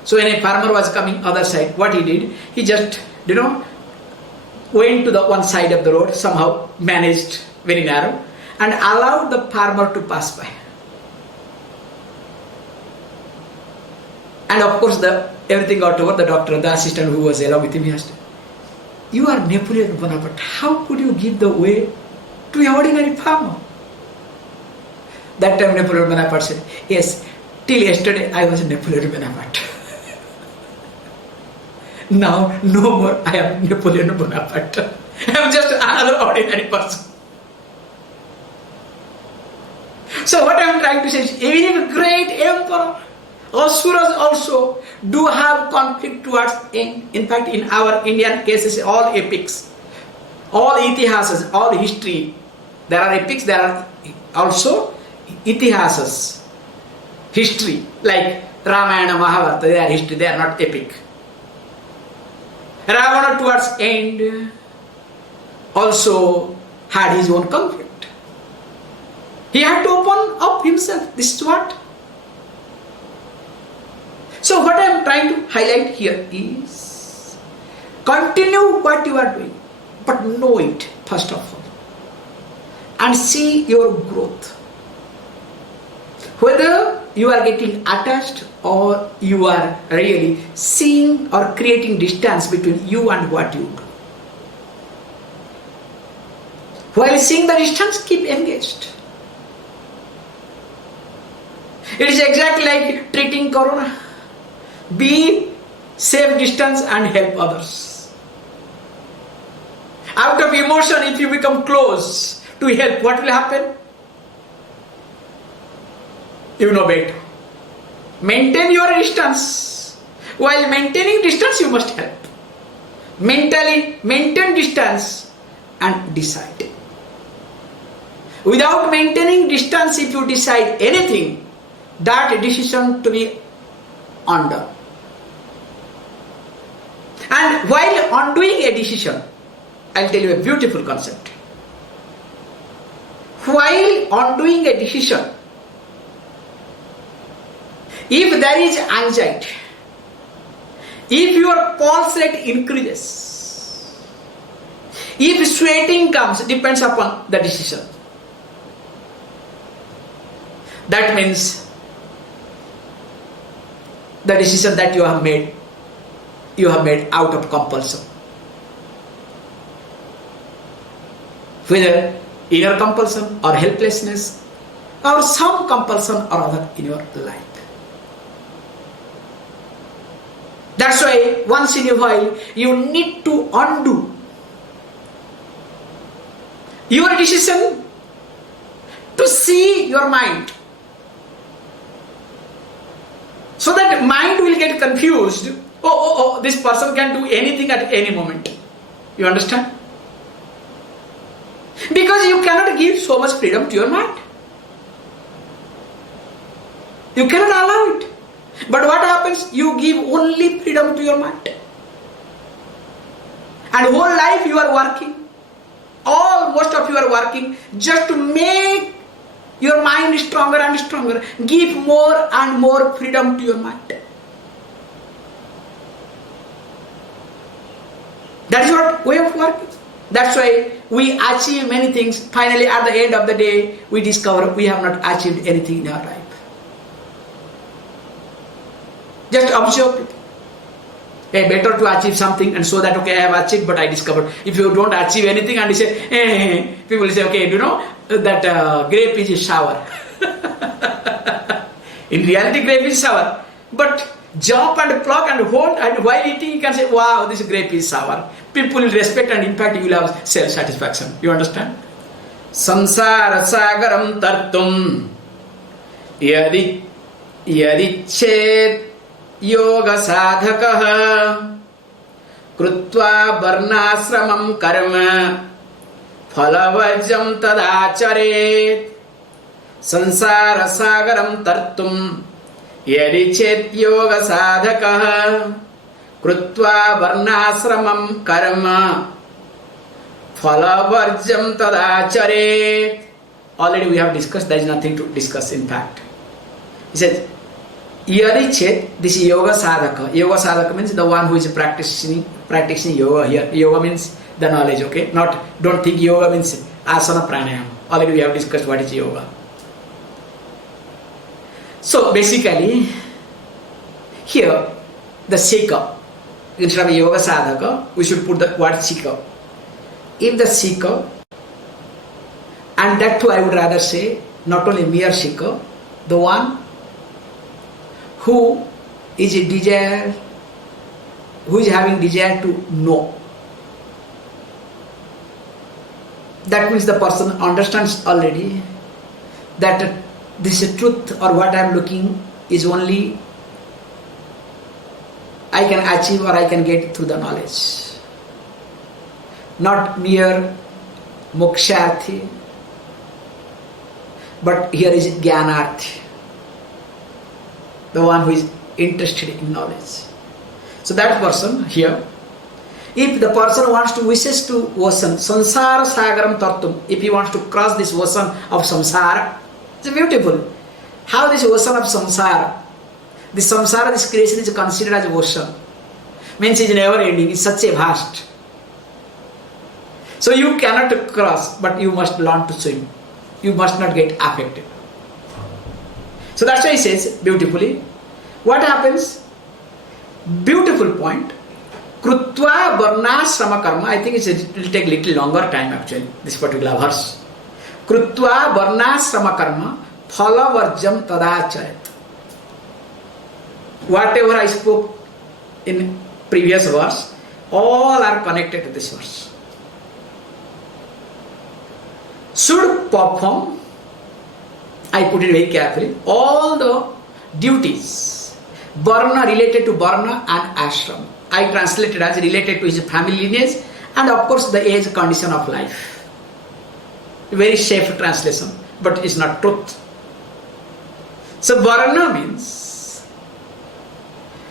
So when a farmer was coming other side, what he did, he just, went to the one side of the road, somehow managed very narrow, and allowed the farmer to pass by. And of course everything got over. The doctor, the assistant who was along with him, he asked, "You are Napoleon Bonaparte, how could you give the way to an ordinary farmer?" That time Napoleon Bonaparte said, "Yes, till yesterday I was Napoleon Bonaparte. Now no more I am Napoleon Bonaparte. I am just another ordinary person." So what I am trying to say is, even if a great emperor, asuras also do have conflict towards end. In fact, in our Indian cases, all epics, all itihasas, all history, there are epics, there are also itihasas, history, like Ramayana, Mahabharata, they are history, they are not epic. Ravana towards end also had his own conflict. He had to open up himself. This is what. So what I am trying to highlight here is, continue what you are doing, but know it first of all, and see your growth. Whether you are getting attached or you are really seeing or creating distance between you and what you do. While seeing the distance, keep engaged. It is exactly like treating corona. Be safe distance and help others. Out of emotion, if you become close to help, what will happen? You know better. Maintain your distance. While maintaining distance, you must help. Mentally maintain distance and decide. Without maintaining distance, if you decide anything, that decision to be undone. And while undoing a decision, I'll tell you a beautiful concept. While undoing a decision, if there is anxiety, if your pulse rate increases, if sweating comes, depends upon the decision. That means the decision that you have made out of compulsion. Whether inner compulsion or helplessness or some compulsion or other in your life. That's why once in a while you need to undo your decision to see your mind. So that mind will get confused. Oh, this person can do anything at any moment. You understand? Because you cannot give so much freedom to your mind. You cannot allow it. But what happens? You give only freedom to your mind. And whole life you are working. Most of you are working just to make your mind stronger and stronger. Give more and more freedom to your mind. That is what way of working. That's why we achieve many things. Finally, at the end of the day, we discover we have not achieved anything in our life. Just observe it. Better to achieve something and so that, okay, I have achieved, but I discovered. If you don't achieve anything and you say, people will say, okay, you know, that grape is sour. In reality, grape is sour. But jump and pluck and hold, and while eating, you can say, wow, this grape is sour. People will respect, and in fact, you will have self-satisfaction. You understand? Sansara sagaram tartum yadi chet yoga sadhakah krutva varnasramam karma phalavajam tadacharet. Sansara sagaram tartum yadi chet yoga sadhakah krutva varnasramam karma phalavarjam tadacharet. Already we have discussed, there is nothing to discuss in fact. He says, yadi chet, this is yoga sadhaka. Yoga sadhaka means the one who is practicing yoga here. Yoga means the knowledge, okay? Don't think yoga means asana pranayama. Already we have discussed what is yoga. So basically, here the seeker, instead of yoga sadhaka, we should put the word seeker. If the seeker, and that too I would rather say, not only mere seeker, the one who is a desire, who is having desire to know. That means the person understands already that this truth or what I am looking is only I can achieve or I can get through the knowledge. Not mere moksharthi, but here is jnanarthi, the one who is interested in knowledge. So that person here, if the person wishes to ocean, sansara sagaram tartum, if he wants to cross this ocean of samsara, it's beautiful. How this ocean of samsara, this creation is considered as ocean. Means it's never ending, it's such a vast. So you cannot cross, but you must learn to swim. You must not get affected. So that's why he says beautifully. What happens? Beautiful point. Krutva varnasrama karma. I think it will take little longer time actually, this particular verse. Krutva varnasrama karma phalavarjam tadacharet. Whatever I spoke in previous verse, all are connected to this verse. Should perform, I put it very carefully, all the duties, varna related to varna and ashram. I translated as related to his family lineage and of course the age condition of life. Very safe translation, but it's not truth. So varna means,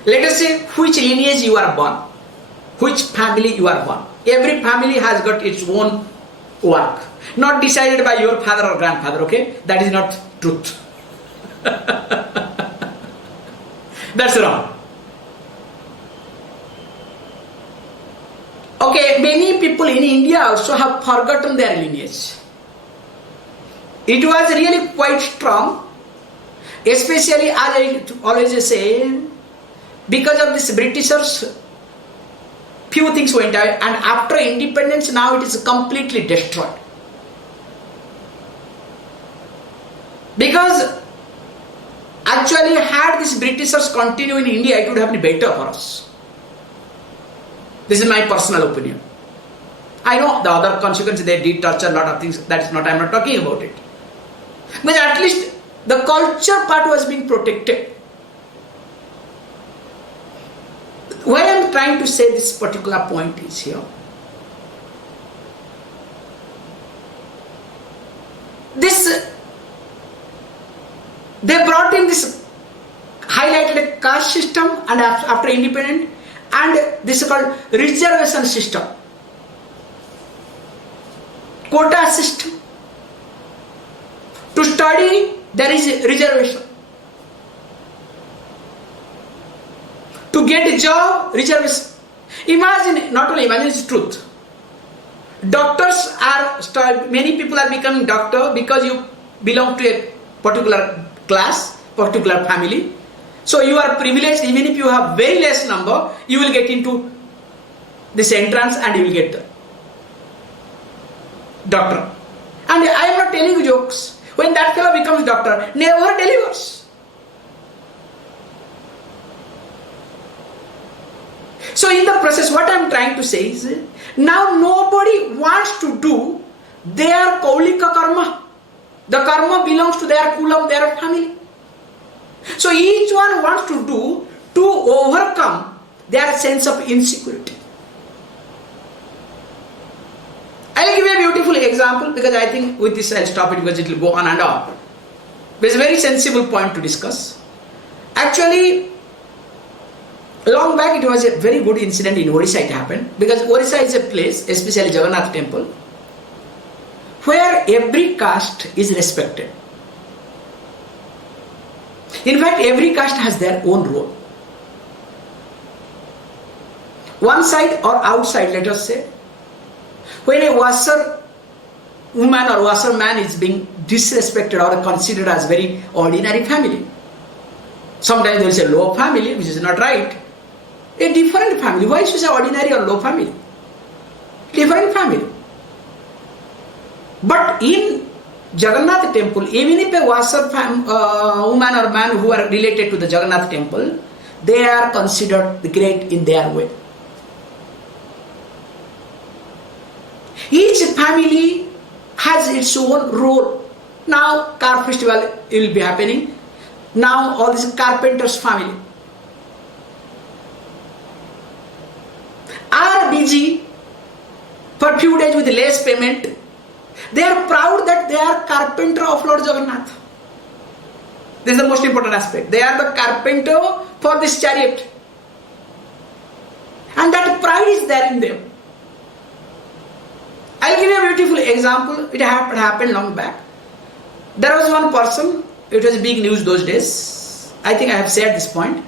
let us say which lineage you are born, which family you are born. Every family has got its own work. Not decided by your father or grandfather, okay? That is not truth. That's wrong. Okay, many people in India also have forgotten their lineage. It was really quite strong especially as I always say, because of this Britishers, few things went away, and after independence now it is completely destroyed. Because actually had these Britishers continue in India, it would have been better for us. This is my personal opinion. I know the other consequences, they did torture a lot of things, that is not, I am not talking about it. But at least the culture part was being protected. Why I am trying to say this particular point is here. They brought in this highlighted caste system and after independence, and this is called reservation system, quota system. To study there is a reservation. To get a job, reservation. Imagine, not only imagine, it's truth. Doctors are, many people are becoming doctor because you belong to a particular class, particular family. So you are privileged, even if you have very less number, you will get into this entrance and you will get the doctor. And I am not telling you jokes. When that fellow becomes doctor, never delivers. So in the process, what I am trying to say is, now nobody wants to do their kaulika karma. The karma belongs to their kulam, their family. So each one wants to do to overcome their sense of insecurity. I will give you a beautiful example, because I think with this I will stop it, because it will go on and on. There is a very sensible point to discuss. Actually, long back it was a very good incident in Orissa. It happened because Orissa is a place, especially Jagannath temple, where every caste is respected. In fact, every caste has their own role. One side or outside, let us say, when a washer woman or washer man is being disrespected or considered as very ordinary family. Sometimes there is a low family, which is not right. A different family. Why should I say ordinary or low family? Different family. But in Jagannath temple, even if a washer woman or man who are related to the Jagannath temple, they are considered great in their way. Each family has its own role. Now car festival will be happening. Now all this carpenter's family are busy for few days with less payment. They are proud that they are carpenter of Lord Jagannath. This is the most important aspect. They are the carpenter for this chariot. And that pride is there in them. I'll give you a beautiful example. It happened long back. There was one person, it was big news those days. I think I have said this point.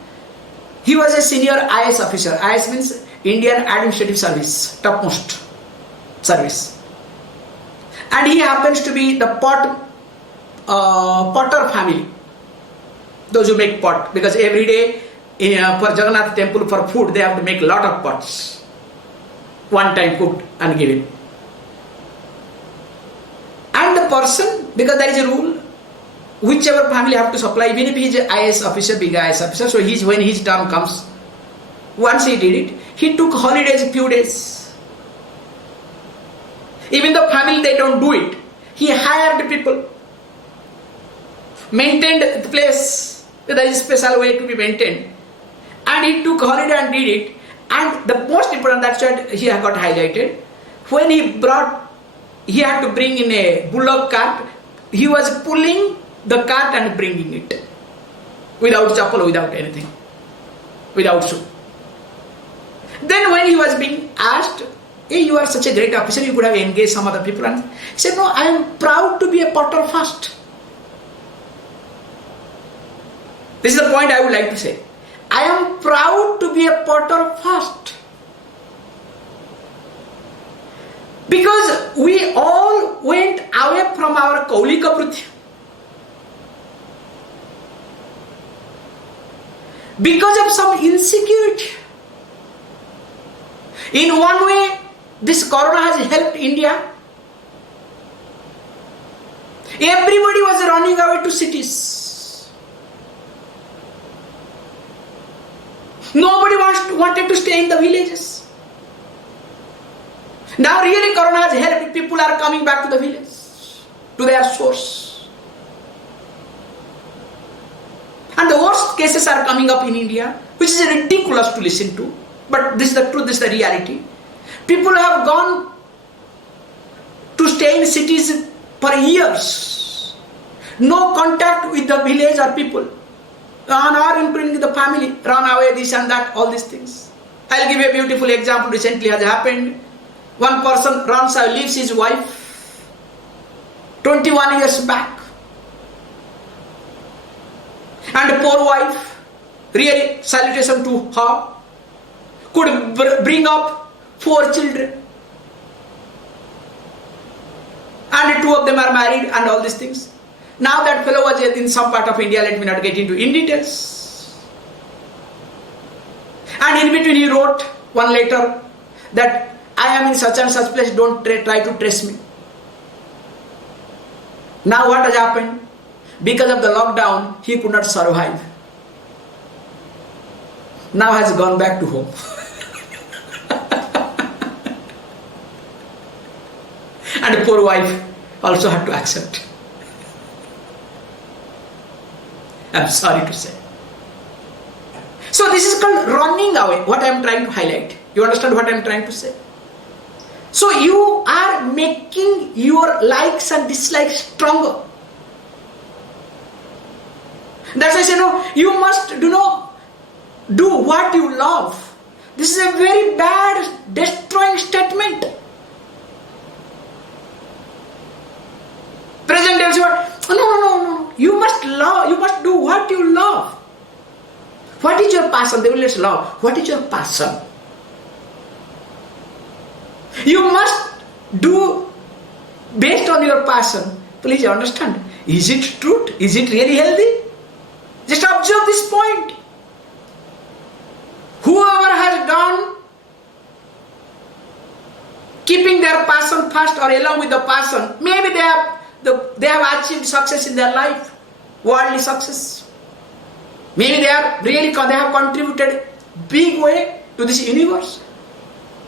He was a senior IS officer. IS means Indian Administrative Service, topmost service. And he happens to be the potter family. Those who make pot. Because every day for Jagannath temple for food, they have to make a lot of pots. One time cooked and given. And the person, because there is a rule, whichever family have to supply, even if he is an IS officer, big IS officer, so when his term comes, once he did it, he took holidays a few days. Even the family, they don't do it. He hired people, maintained the place. There is a special way to be maintained. And he took holiday and did it. And the most important, that's what he got highlighted. When he had to bring in a bullock cart. He was pulling the cart and bringing it. Without chappal, without anything. Without shoe. Then when he was being asked, hey, you are such a great officer, you could have engaged some other people. And he said, no, I am proud to be a potter first. This is the point I would like to say. I am proud to be a potter first. Because we all went away from our Kaulika Prithya. because of some insecurity. In one way, this corona has helped India. Everybody was running away to cities. Nobody wanted to stay in the villages. Now really corona has helped. People are coming back to the village, to their source. And the worst cases are coming up in India, which is ridiculous to listen to. But this is the truth, this is the reality. People have gone to stay in cities for years. No contact with the village or people. Or including the family. Run away, this and that, all these things. I'll give you a beautiful example recently has happened. One person leaves his wife 21 years back. And the poor wife, really salutation to her, could bring up 4 children. And 2 of them are married and all these things. Now that fellow was in some part of India, let me not get into in details. And in between he wrote one letter that I am in such and such place, don't try to trace me. Now what has happened? Because of the lockdown, he could not survive. Now has gone back to home. And the poor wife also had to accept. I'm sorry to say. So this is called running away, what I am trying to highlight. You understand what I am trying to say? So you are making your likes and dislikes stronger. That's why I say, no, you must do what you love. This is a very bad, destroying statement. Present day, no. You must love, you must do what you love. What is your passion? They will let love. What is your passion? You must do based on your passion. Please understand. Is it truth? Is it really healthy? Just observe this point. Whoever has done keeping their passion first or along with the passion, maybe they have achieved success in their life, worldly success. Maybe they have contributed big way to this universe.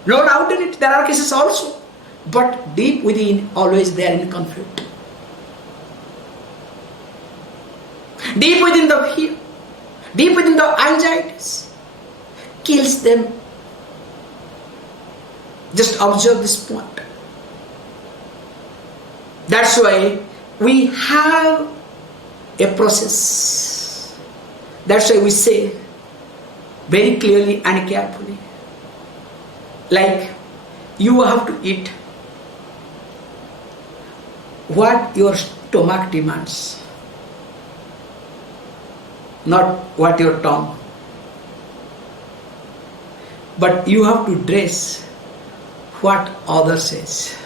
No doubt in it. There are cases also, but deep within, always they are in conflict. Deep within the fear, deep within the anxieties, kills them. Just observe this point. That's why we have a process. That's why we say very clearly and carefully. Like, you have to eat what your stomach demands, not what your tongue. But you have to dress what others says,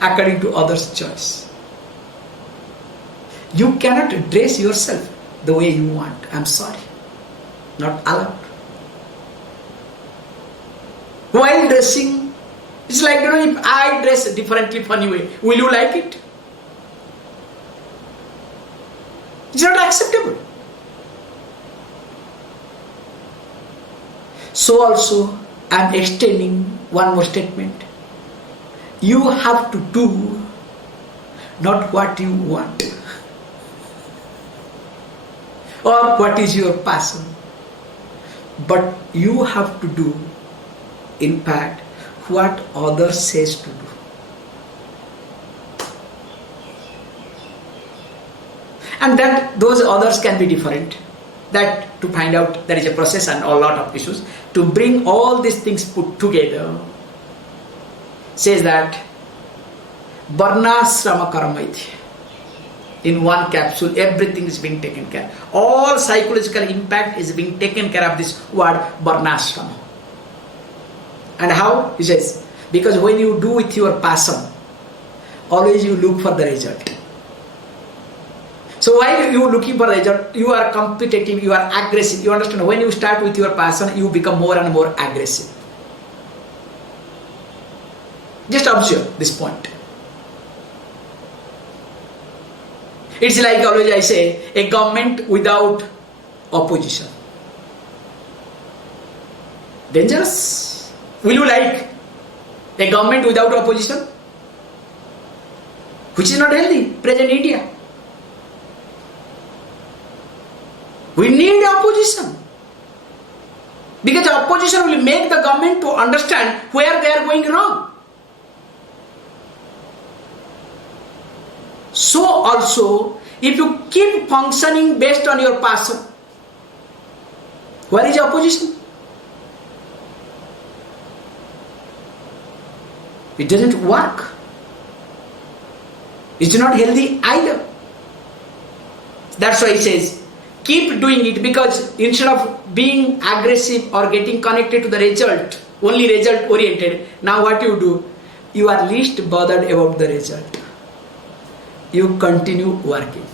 according to others' choice. You cannot dress yourself the way you want. I'm sorry. Not allowed. While dressing, it's like, if I dress differently, funny way, will you like it? It's not acceptable. So also, I am extending one more statement. You have to do not what you want or what is your passion, but you have to do, in fact, what others says to do. And that those others can be different. That to find out, there is a process and a lot of issues. To bring all these things put together, says that Varnashrama Karamaiti. In one capsule, everything is being taken care. All psychological impact is being taken care of this word Varnashrama. And how? He says, because when you do with your passion, always you look for the result. So while you looking for result, you are competitive, you are aggressive. You understand? When you start with your passion, you become more and more aggressive. Just observe this point. It's like always I say, a government without opposition. Dangerous. Will you like a government without opposition? Which is not healthy, present India. We need opposition. Because the opposition will make the government to understand where they are going wrong. So also, if you keep functioning based on your passion, where is opposition? It doesn't work. It's not healthy either. That's why he says, keep doing it, because instead of being aggressive or getting connected to the result, only result oriented, now what you do? You are least bothered about the result. You continue working.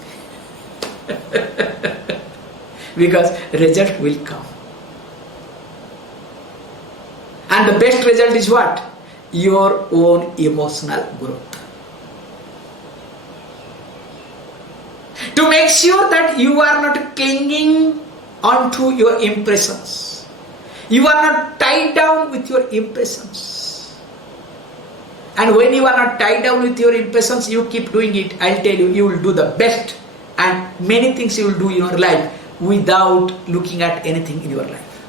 Because result will come. And the best result is what? Your own emotional growth. To make sure that you are not clinging onto your impressions. You are not tied down with your impressions. And when you are not tied down with your impressions, you keep doing it. I'll tell you, you will do the best. And many things you will do in your life without looking at anything in your life.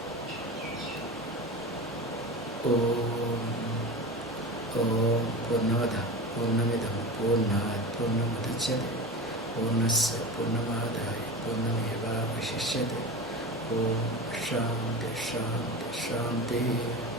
Om Purnamada Purnamidam Purnat Purnamadachyate Purnasya Purnamadaya Purnameva Vashishyate. Om Shanti Shanti Shanti.